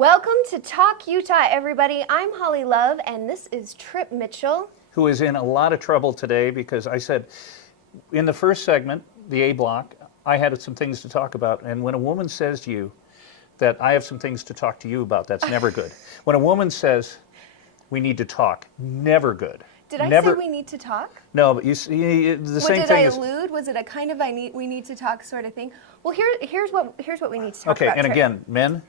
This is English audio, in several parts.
Welcome to Talk Utah, everybody. I'm Holly Love, and this is Trip Mitchell. Who is in a lot of trouble today because I said in the first segment, the A block, I had some things to talk about. And when a woman says to you that I have some things to talk to you about, that's never good. When a woman says we need to talk, never good. Did I never, say we need to talk? No, but you see, the same Did thing I is, allude? Was it a kind of we need to talk sort of thing? Well, here's what we need to talk okay, about. and Trip. again, men,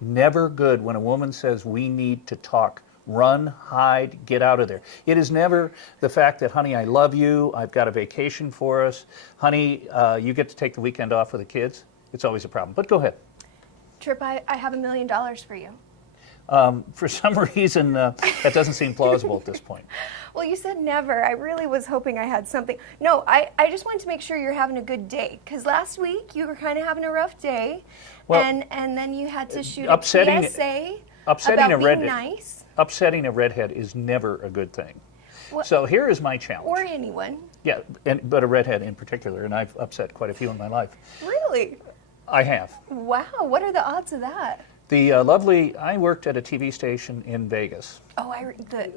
never good when a woman says we need to talk. Run, hide, get out of there. It is never the fact that, honey, I love you, I've got a vacation for us, honey, you get to take the weekend off with the kids. It's always a problem. But go ahead. Trip, I have $1 million for you. For some reason, that doesn't seem plausible at this point. Well, you said never. I really was hoping I had something. No, I just wanted to make sure you're having a good day. Because last week you were kind of having a rough day. Well, and then you had to shoot upsetting, a PSA upsetting about a being redhead, nice. Upsetting a redhead is never a good thing. Well, so here is my challenge. Or anyone. Yeah, but a redhead in particular, and I've upset quite a few in my life. Really? I have. Wow, what are the odds of that? The I worked at a TV station in Vegas. Oh,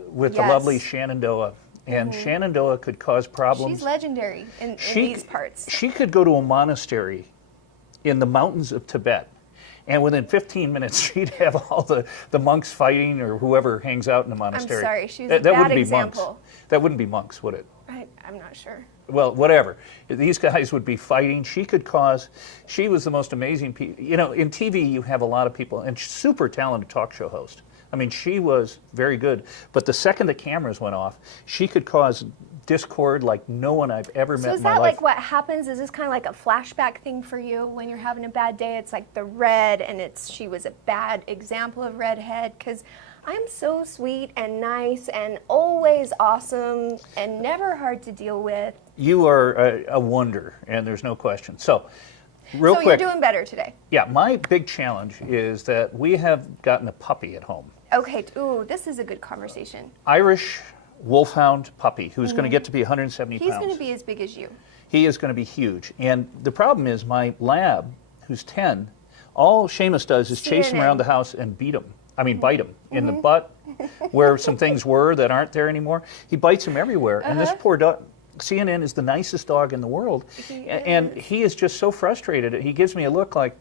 with the lovely Shenandoah. And Shenandoah could cause problems. She's legendary in these parts. She could go to a monastery in the mountains of Tibet, and within 15 minutes she'd have all the monks fighting, or whoever hangs out in the monastery. I'm sorry, she was a bad example. Monks. That wouldn't be monks, would it? I'm not sure. Well, whatever. These guys would be fighting. She was the most amazing people. You know, in TV you have a lot of people, and super talented talk show host. I mean, she was very good. But the second the cameras went off, she could cause discord like no one I've ever met in my life. So is that like what happens? Is this kind of like a flashback thing for you when you're having a bad day? It's like the red, and she was a bad example of redhead? Because I'm so sweet and nice and always awesome and never hard to deal with. You are a wonder, and there's no question. So, real quick. So you're doing better today. Yeah, my big challenge is that we have gotten a puppy at home. Okay, ooh, this is a good conversation. Irish wolfhound puppy who's going to get to be 170 pounds. He's going to be as big as you. He is going to be huge. And the problem is my lab, who's 10, all Seamus does is chase him around the house and beat him. I mean, bite him in the butt, where some things were that aren't there anymore. He bites him everywhere. And this poor dog, CNN is the nicest dog in the world. And he is just so frustrated. He gives me a look like,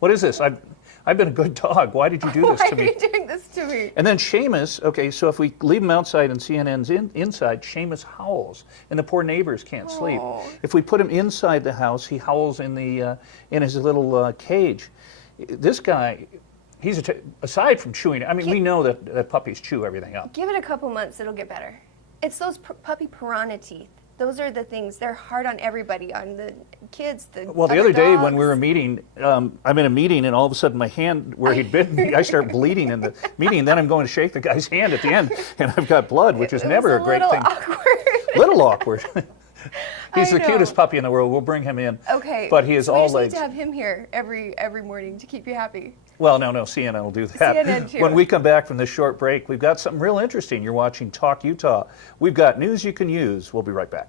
what is this? I've been a good dog. Why did you do this to me? Why are you doing this to me? And then Seamus, okay, so if we leave him outside and CNN's inside, Seamus howls, and the poor neighbors can't sleep. If we put him inside the house, he howls in his little cage. This guy, aside from chewing, I mean, we know that puppies chew everything up. Give it a couple months, it'll get better. It's those puppy piranha teeth. Those are the things. They're hard on everybody, on the kids, Well, the other day when we were meeting, I'm in a meeting, and all of a sudden my hand where he'd bitten me, I start bleeding in the meeting. Then I'm going to shake the guy's hand at the end, and I've got blood, which is never a great thing. Awkward. Little awkward. He's the cutest puppy in the world. We'll bring him in. Okay. But he is all legs. We just need to have him here every morning to keep you happy. Well, no, CNN will do that. CNN too. When we come back from this short break, we've got something real interesting. You're watching Talk Utah. We've got news you can use. We'll be right back.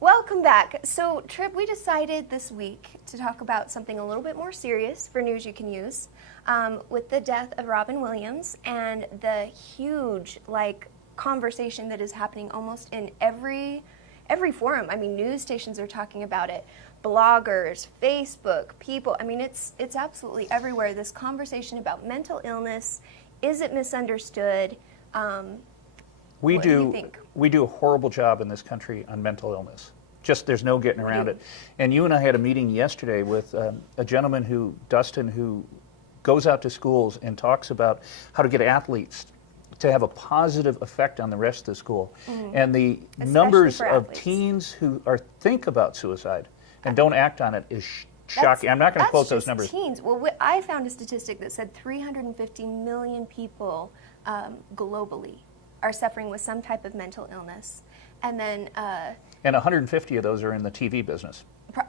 Welcome back. So, Trip, we decided this week to talk about something a little bit more serious for news you can use, with the death of Robin Williams and the huge, conversation that is happening almost in every forum. I mean, news stations are talking about it, bloggers, Facebook, people. I mean, it's absolutely everywhere. This conversation about mental illness, is it misunderstood? What do you think? We do a horrible job in this country on mental illness. Just there's no getting around it. And you and I had a meeting yesterday with a gentleman Dustin, who goes out to schools and talks about how to get athletes to have a positive effect on the rest of the school. And the numbers of teens who think about suicide and don't act on it is shocking. I'm not going to quote those numbers. Teens. Well, I found a statistic that said 350 million people globally are suffering with some type of mental illness. And then... and 150 of those are in the TV business.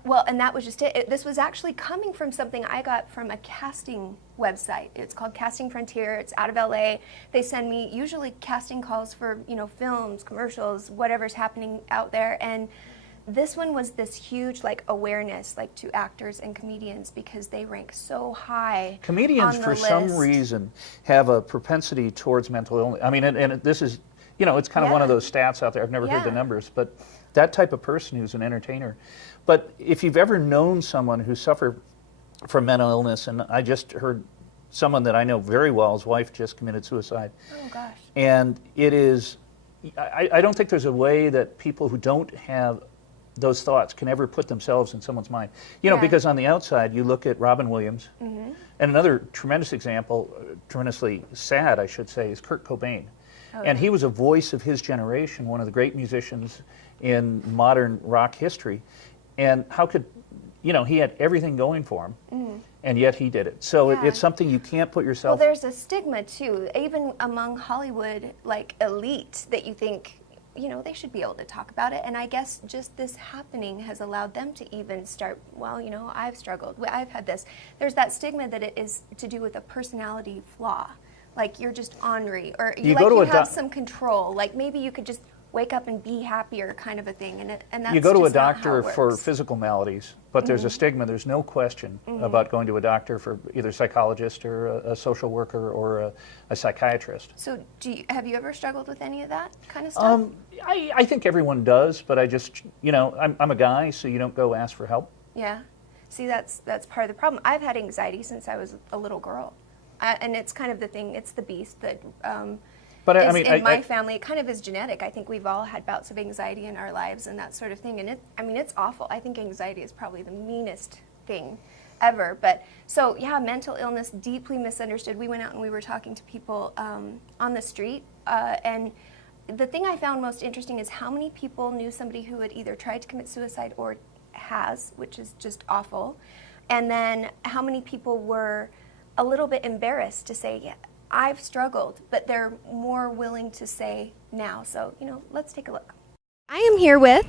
Well, and that was just it. This was actually coming from something I got from a casting website. It's called Casting Frontier. It's out of LA. They send me usually casting calls for, films, commercials, whatever's happening out there. And this one was this huge awareness to actors and comedians because they rank so high. Comedians, on the for list. some reason, have a propensity towards mental illness. I mean, and this is, it's kind of one of those stats out there. I've never heard the numbers, but that type of person who's an entertainer. But if you've ever known someone who suffered from mental illness, and I just heard someone that I know very well, his wife just committed suicide. Oh, gosh. And it is, I don't think there's a way that people who don't have those thoughts can ever put themselves in someone's mind. Because on the outside, you look at Robin Williams, and another tremendous example, tremendously sad, I should say, is Kurt Cobain. Oh, and he was a voice of his generation, one of the great musicians in modern rock history. And how could, he had everything going for him, and yet he did it. So it's something you can't put yourself... Well, there's a stigma, too, even among Hollywood, elite, that you think, they should be able to talk about it. And I guess just this happening has allowed them to even start, I've struggled, I've had this. There's that stigma that it is to do with a personality flaw. You're just ornery, or you have some control. Maybe you could just wake up and be happier, kind of a thing. And that's you go to a just not how doctor it works. for physical maladies, but there's a stigma. There's no question about going to a doctor for either a psychologist or a social worker or a psychiatrist. So have you ever struggled with any of that kind of stuff? I think everyone does, but I just, I'm a guy, so you don't go ask for help. Yeah. See, that's part of the problem. I've had anxiety since I was a little girl. And it's kind of the thing, it's the beast that but in my family. It kind of is genetic. I think we've all had bouts of anxiety in our lives and that sort of thing. And it's awful. I think anxiety is probably the meanest thing ever. But so, mental illness, deeply misunderstood. We went out and we were talking to people on the street. And the thing I found most interesting is how many people knew somebody who had either tried to commit suicide or has, which is just awful. And then how many people were a little bit embarrassed to say, I've struggled, but they're more willing to say now. So, let's take a look. I am here with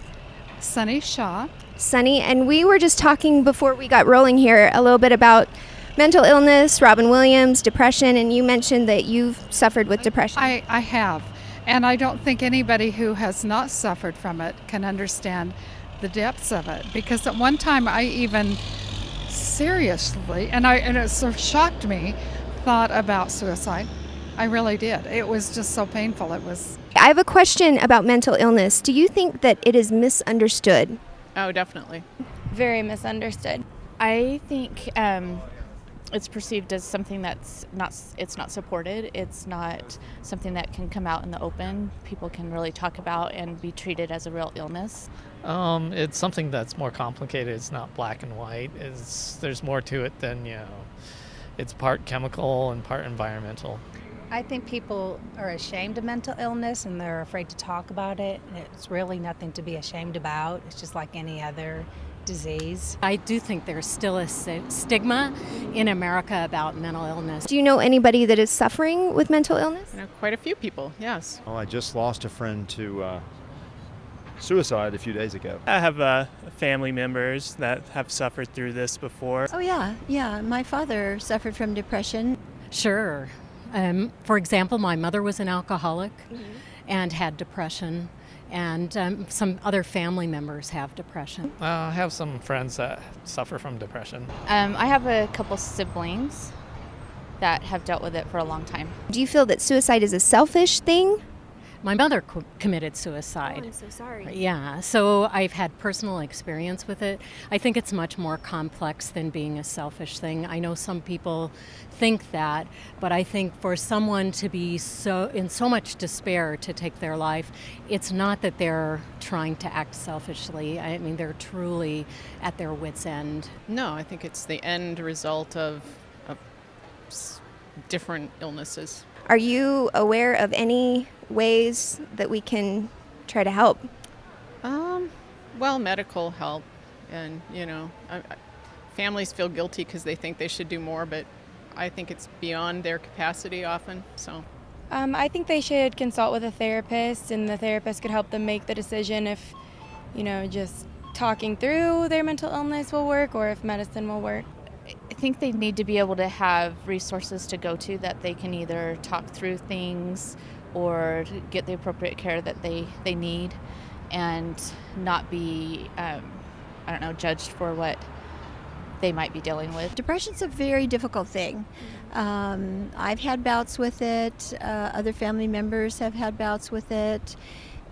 Sunny Shaw. Sunny, and we were just talking before we got rolling here a little bit about mental illness, Robin Williams, depression, and you mentioned that you've suffered with depression. I have, and I don't think anybody who has not suffered from it can understand the depths of it, because at one time I even seriously, and it sort of shocked me, thought about suicide. I really did. It was just so painful. I have a question about mental illness. Do you think that it is misunderstood? Oh, definitely. Very misunderstood. I think it's perceived as something it's not supported. It's not something that can come out in the open. People can really talk about and be treated as a real illness. It's something that's more complicated. It's not black and white. There's more to it than, it's part chemical and part environmental. I think people are ashamed of mental illness and they're afraid to talk about it. It's really nothing to be ashamed about. It's just like any other disease. I do think there's still a stigma in America about mental illness. Do you know anybody that is suffering with mental illness? Quite a few people, yes. Well, I just lost a friend to suicide a few days ago. I have family members that have suffered through this before. Oh yeah. My father suffered from depression. Sure. For example, my mother was an alcoholic and had depression, and some other family members have depression. I have some friends that suffer from depression. I have a couple siblings that have dealt with it for a long time. Do you feel that suicide is a selfish thing? My mother committed suicide. Oh, I'm so sorry. Yeah, so I've had personal experience with it. I think it's much more complex than being a selfish thing. I know some people think that, but I think for someone to be in so much despair to take their life, it's not that they're trying to act selfishly. I mean, they're truly at their wits' end. No, I think it's the end result of different illnesses. Are you aware of any ways that we can try to help? Well, medical help, and families feel guilty because they think they should do more, but I think it's beyond their capacity often. So, I think they should consult with a therapist, and the therapist could help them make the decision if, just talking through their mental illness will work or if medicine will work. I think they need to be able to have resources to go to that they can either talk through things or get the appropriate care that they need and not be, judged for what they might be dealing with. Depression's a very difficult thing. I've had bouts with it. Other family members have had bouts with it.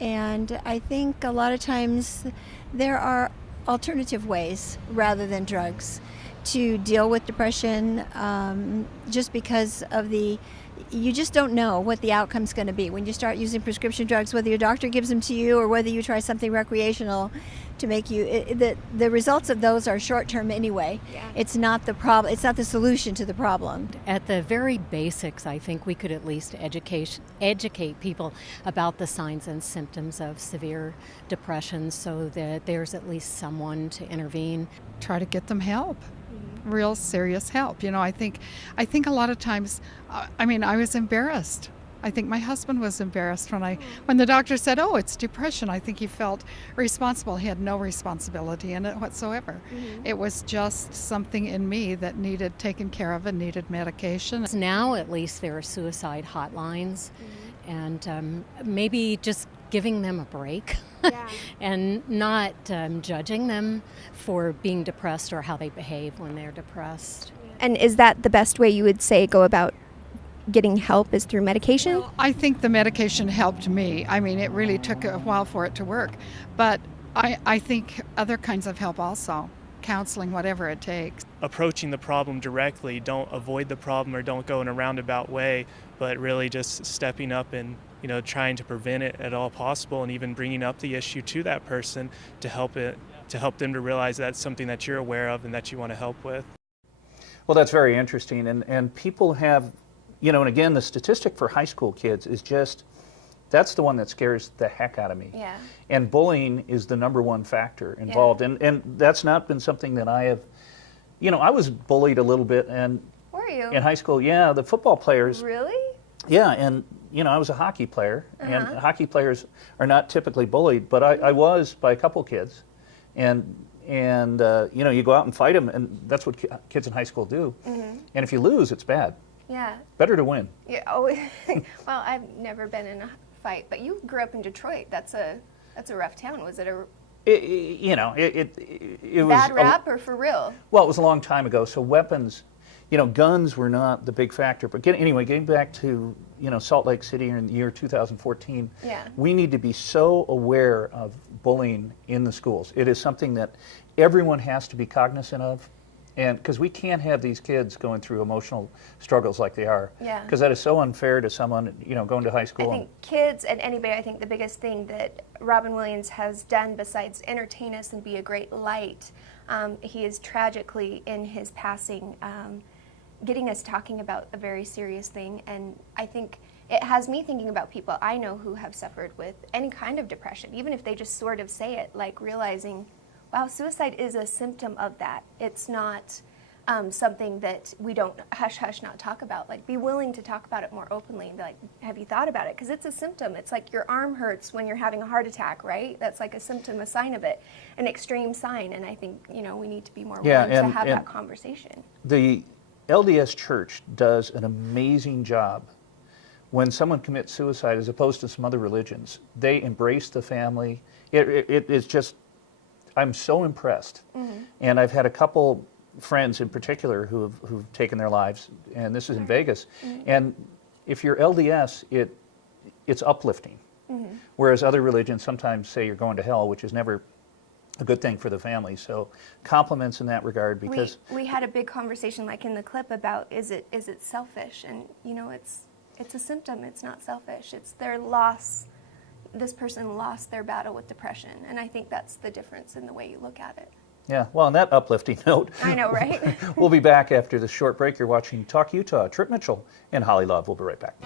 And I think a lot of times there are alternative ways rather than drugs to deal with depression, just because of you just don't know what the outcome's going to be when you start using prescription drugs, whether your doctor gives them to you or whether you try something recreational to make you, the results of those are short-term anyway. Yeah. It's not the problem, it's not the solution to the problem. At the very basics, I think we could at least educate people about the signs and symptoms of severe depression so that there's at least someone to intervene. Try to get them help, real serious help. I think a lot of times, I was embarrassed. I think my husband was embarrassed when the doctor said, "Oh, it's depression." I think he felt responsible. He had no responsibility in it whatsoever. It was just something in me that needed taken care of and needed medication. Now at least there are suicide hotlines, and maybe just giving them a break and not judging them for being depressed or how they behave when they're depressed. And is that the best way you would say go about getting help, is through medication? Well, I think the medication helped me. It really took a while for it to work. But I think other kinds of help also, counseling, whatever it takes. Approaching the problem directly, don't avoid the problem or don't go in a roundabout way, but really just stepping up and trying to prevent it at all possible, and even bringing up the issue to that person to help them to realize that's something that you're aware of and that you want to help with. Well, that's very interesting, and people have, and again, the statistic for high school kids is just, that's the one that scares the heck out of me. Yeah. And bullying is the number one factor involved, and that's not been something that I have, I was bullied a little bit, and Were you? in high school, yeah, the football players. Really? Yeah, and I was a hockey player, and hockey players are not typically bullied, but I was by a couple kids, and you go out and fight them, and that's what kids in high school do. And if you lose, it's bad. Yeah. Better to win. Yeah. Oh, well, I've never been in a fight, but you grew up in Detroit. That's a rough town. Was it It was bad rap or for real? Well, it was a long time ago, so weapons, guns were not the big factor. But getting back to Salt Lake City in the year 2014, we need to be so aware of bullying in the schools. It is something that everyone has to be cognizant of, and because we can't have these kids going through emotional struggles like they are. Yeah. Because that is so unfair to someone going to high school. I think kids and anybody, I think the biggest thing that Robin Williams has done besides entertain us and be a great light, he is tragically in his passing getting us talking about a very serious thing, and I think it has me thinking about people I know who have suffered with any kind of depression, even if they just sort of say it, like realizing, wow, suicide is a symptom of that. It's not something that we don't hush not talk about. Like, be willing to talk about it more openly and be like, have you thought about it? Because it's a symptom. It's like your arm hurts when you're having a heart attack, right? That's like a symptom, a sign of it, an extreme sign. And I think, we need to be more willing to have that conversation. The LDS Church does an amazing job when someone commits suicide, as opposed to some other religions. They embrace the family. It is just, I'm so impressed. And I've had a couple friends in particular who've taken their lives, and this is in Vegas. And if you're LDS, it's uplifting. Whereas other religions sometimes say you're going to hell, which is never a good thing for the family. So compliments in that regard, because we had a big conversation like in the clip about is it selfish, and it's a symptom. It's not selfish. It's their loss. This person lost their battle with depression, and I think that's the difference in the way you look at it. Yeah, well, on that uplifting note, I know, right? We'll be back after this short break. You're watching Talk Utah. Trip Mitchell and Holly Love. We'll be right back.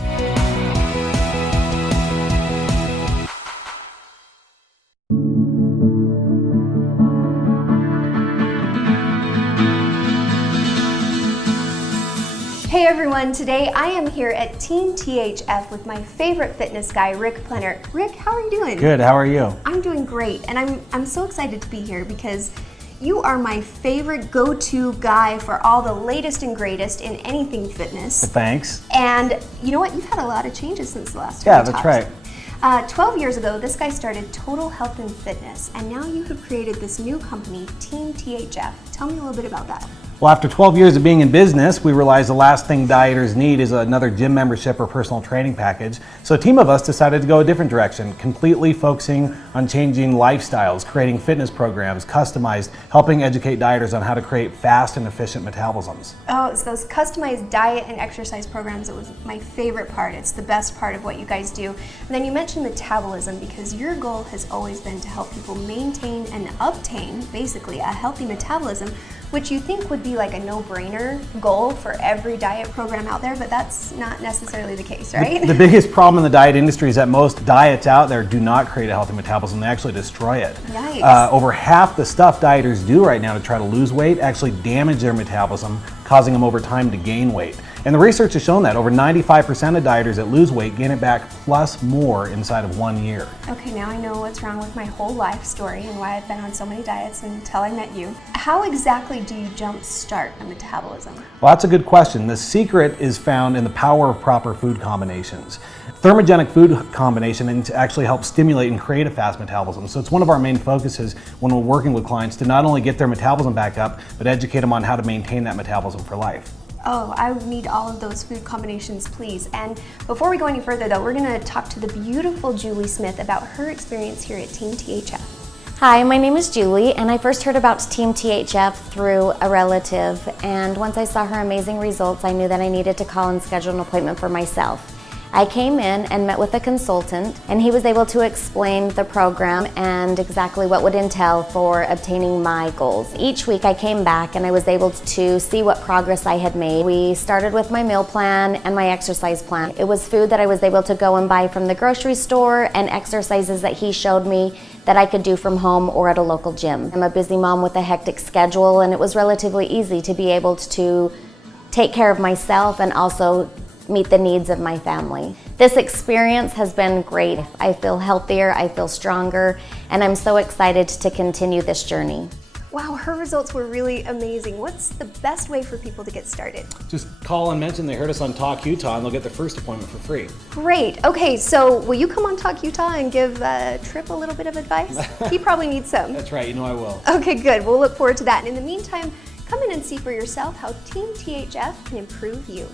Hey everyone, today I am here at Team THF with my favorite fitness guy, Rick Plenner. Rick, how are you doing? Good, how are you? I'm doing great, and I'm so excited to be here because you are my favorite go-to guy for all the latest and greatest in anything fitness. Thanks. And you know what? You've had a lot of changes since the last time Yeah, we that's talked. right. 12 years ago, this guy started Total Health and Fitness, and now you have created this new company, Team THF. Tell me a little bit about that. Well, after 12 years of being in business, we realized the last thing dieters need is another gym membership or personal training package. So a team of us decided to go a different direction, completely focusing on changing lifestyles, creating fitness programs, customized, helping educate dieters on how to create fast and efficient metabolisms. Oh, it's those customized diet and exercise programs. It was my favorite part. It's the best part of what you guys do. And then you mentioned metabolism because your goal has always been to help people maintain and obtain, basically, a healthy metabolism, which you think would be like a no-brainer goal for every diet program out there, but that's not necessarily the case, right? The biggest problem in the diet industry is that most diets out there do not create a healthy metabolism, they actually destroy it. Yikes. Over half the stuff dieters do right now to try to lose weight actually damage their metabolism, causing them over time to gain weight. And the research has shown that over 95% of dieters that lose weight gain it back plus more inside of 1 year. Okay, now I know what's wrong with my whole life story and why I've been on so many diets until I met you. How exactly do you jump start a metabolism? Well, that's a good question. The secret is found in the power of proper food combinations. Thermogenic food combination actually helps stimulate and create a fast metabolism. So it's one of our main focuses when we're working with clients to not only get their metabolism back up, but educate them on how to maintain that metabolism for life. Oh, I need all of those food combinations, please. And before we go any further though, we're gonna talk to the beautiful Julie Smith about her experience here at Team THF. Hi, my name is Julie, and I first heard about Team THF through a relative, and once I saw her amazing results, I knew that I needed to call and schedule an appointment for myself. I came in and met with a consultant, and he was able to explain the program and exactly what would entail for obtaining my goals. Each week I came back and I was able to see what progress I had made. We started with my meal plan and my exercise plan. It was food that I was able to go and buy from the grocery store and exercises that he showed me that I could do from home or at a local gym. I'm a busy mom with a hectic schedule, and it was relatively easy to be able to take care of myself and also meet the needs of my family. This experience has been great. I feel healthier, I feel stronger, and I'm so excited to continue this journey. Wow, her results were really amazing. What's the best way for people to get started? Just call and mention they heard us on Talk Utah and they'll get their first appointment for free. Great. Okay, so will you come on Talk Utah and give Tripp a little bit of advice? He probably needs some. That's right, you know I will. Okay, good. We'll look forward to that. And in the meantime, come in and see for yourself how Team THF can improve you.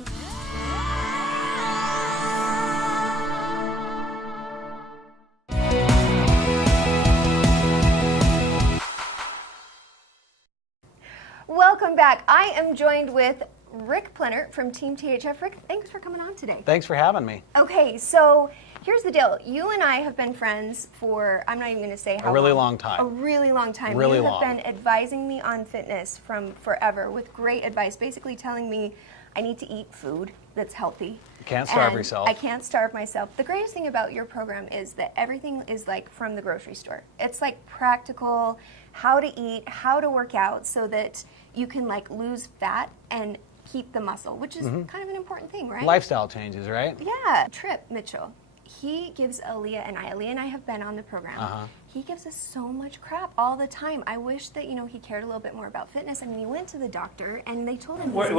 Welcome back. I am joined with Rick Plenner from Team THF. Rick, thanks for coming on today. Thanks for having me. Okay, so here's the deal. You and I have been friends for, I'm not even going to say how A really long time. A really long time. Really you long. have been advising me on fitness from forever with great advice, basically telling me I need to eat food that's healthy. You can't starve and yourself. I can't starve myself. The greatest thing about your program is that everything is like from the grocery store. It's like practical, how to eat, how to work out so that you can like lose fat and keep the muscle, which is kind of an important thing, right? Lifestyle changes, right? Yeah. Tripp Mitchell, he gives Aaliyah and I have been on the program. He gives us so much crap all the time. I wish that, you know, he cared a little bit more about fitness. I mean, he went to the doctor and they told him Wait. Now,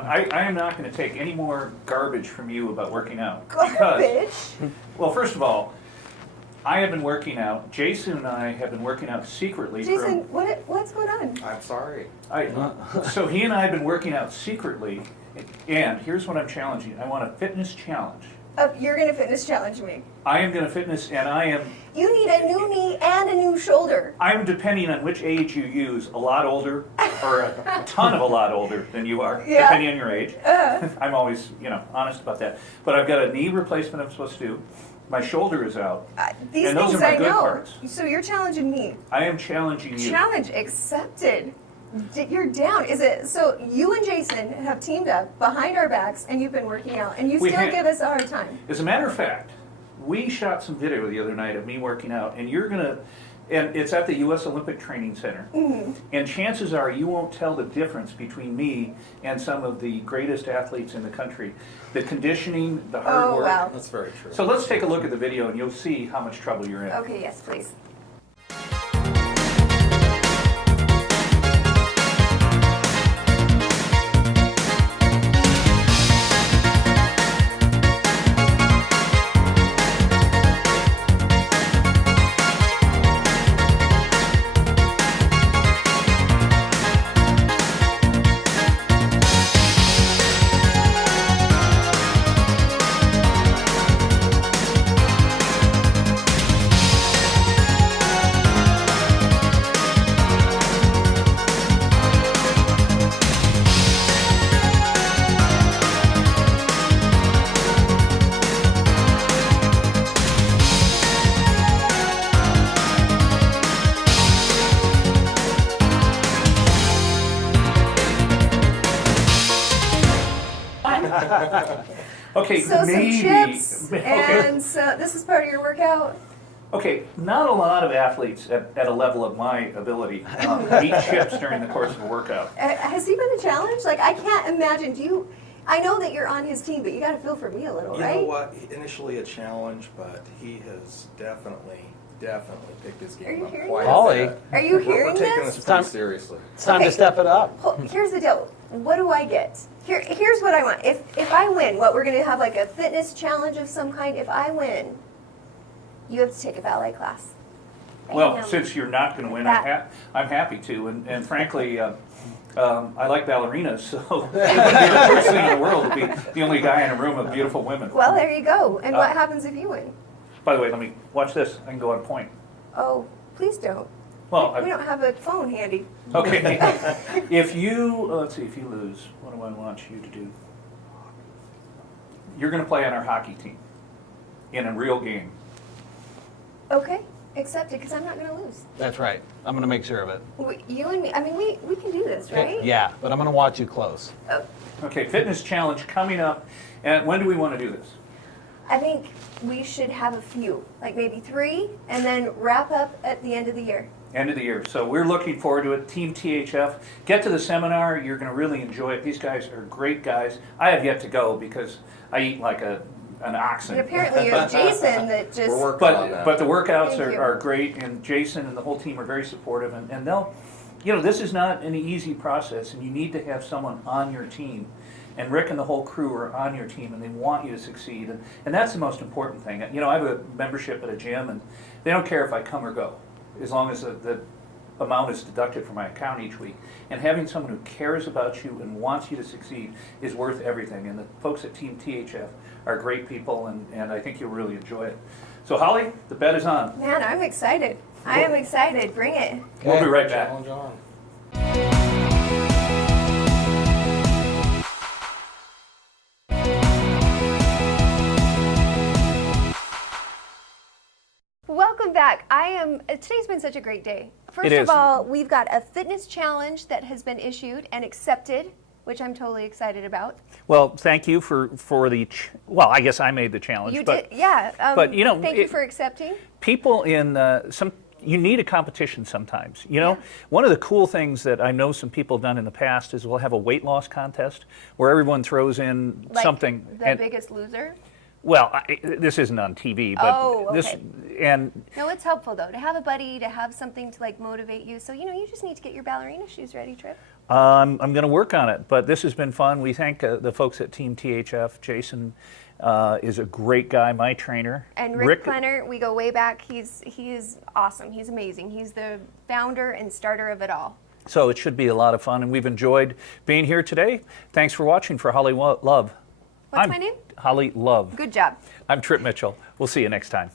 I am not going to take any more garbage from you about working out. Garbage? Well, first of all, I have been working out. Jason and I have been working out secretly. Jason, what's going on? I'm sorry. So he and I have been working out secretly, and here's what I'm challenging. I want a fitness challenge. You're going to fitness challenge me. I am going to fitness, and I am... You need a new knee and a new shoulder. I'm depending on which age you use, a lot older or a ton of a lot older than you are, depending on your age. I'm always, honest about that. But I've got a knee replacement I'm supposed to do. My shoulder is out. These and those things are my I good know. Parts. So you're challenging me. I am challenging you. Challenge accepted. You're down. Is it so? You and Jason have teamed up behind our backs, and you've been working out, and you still give us a hard time. As a matter of fact, we shot some video the other night of me working out, and you're gonna And it's at the U.S. Olympic Training Center. Mm-hmm. And chances are you won't tell the difference between me and some of the greatest athletes in the country. The conditioning, the hard work. Wow. That's very true. So let's take a look at the video and you'll see how much trouble you're in. Okay, yes, please. Okay, So maybe. some chips, Okay. and so this is part of your workout. Okay, not a lot of athletes at a level of my ability eat chips during the course of a workout. Has he been a challenge? Like, I can't imagine. Do you? I know that you're on his team, but you got to feel for me a little, You right? know what? Initially a challenge, but he has definitely picked his Are you game up hearing quite this? a bit. Are you hearing We're taking this? this pretty seriously. It's time Okay. to step it up. Here's the deal. What do I get? Here's what I want. If I win, what we're going to have like a fitness challenge of some kind. If I win, you have to take a ballet class. Well, Bam. since you're not going to win, That- I'm happy to. And frankly, I like ballerinas, so it would be the first thing in the world to be the only guy in a room of beautiful women. Well, there you go. And what happens if you win? By the way, let me watch this. I can go on point. Oh, please don't. Well, We don't have a phone handy. okay. If you, let's see, if you lose, what do I want you to do? You're going to play on our hockey team in a real game. Okay, accept it, because I'm not going to lose. That's right. I'm going to make sure of it. You and me, I mean, we can do this, right? Yeah, but I'm going to watch you close. Oh, Okay, fitness challenge coming up. And when do we want to do this? I think we should have a few, like maybe 3, and then wrap up at the end of the year. End of the year. So we're looking forward to it. Team THF. Get to the seminar. You're going to really enjoy it. These guys are great guys. I have yet to go because I eat like an oxen. And apparently you have Jason that just... We're working on that. But the workouts Thank you. are great, and Jason and the whole team are very supportive, and they'll, this is not an easy process, and you need to have someone on your team. And Rick and the whole crew are on your team, and they want you to succeed, and that's the most important thing. I have a membership at a gym, and they don't care if I come or go, as long as the amount is deducted from my account each week. And having someone who cares about you and wants you to succeed is worth everything. And the folks at Team THF are great people, and I think you'll really enjoy it. So Holly, the bet is on. Man, I'm excited. I am excited. Bring it. We'll be right back. Challenge on. Welcome back. Today's been such a great day. First It of is. all, we've got a fitness challenge that has been issued and accepted, which I'm totally excited about. Well, thank you for the, well, I guess I made the challenge. You but did, yeah. but, thank you for accepting. people in you need a competition sometimes. One of the cool things that I know some people have done in the past is we'll have a weight loss contest where everyone throws in Like something. The Biggest Loser. Well, this isn't on TV, but Oh, okay. this and No, it's helpful though to have a buddy, to have something to like motivate you. So you just need to get your ballerina shoes ready, Trip. I'm going to work on it. But this has been fun. We thank the folks at Team THF. Jason is a great guy, my trainer. And Rick Klenner, we go way back. He is awesome. He's amazing. He's the founder and starter of it all. So it should be a lot of fun, and we've enjoyed being here today. Thanks for watching for Holly Love. What's my name? Holly Love. Good job. I'm Trip Mitchell. We'll see you next time.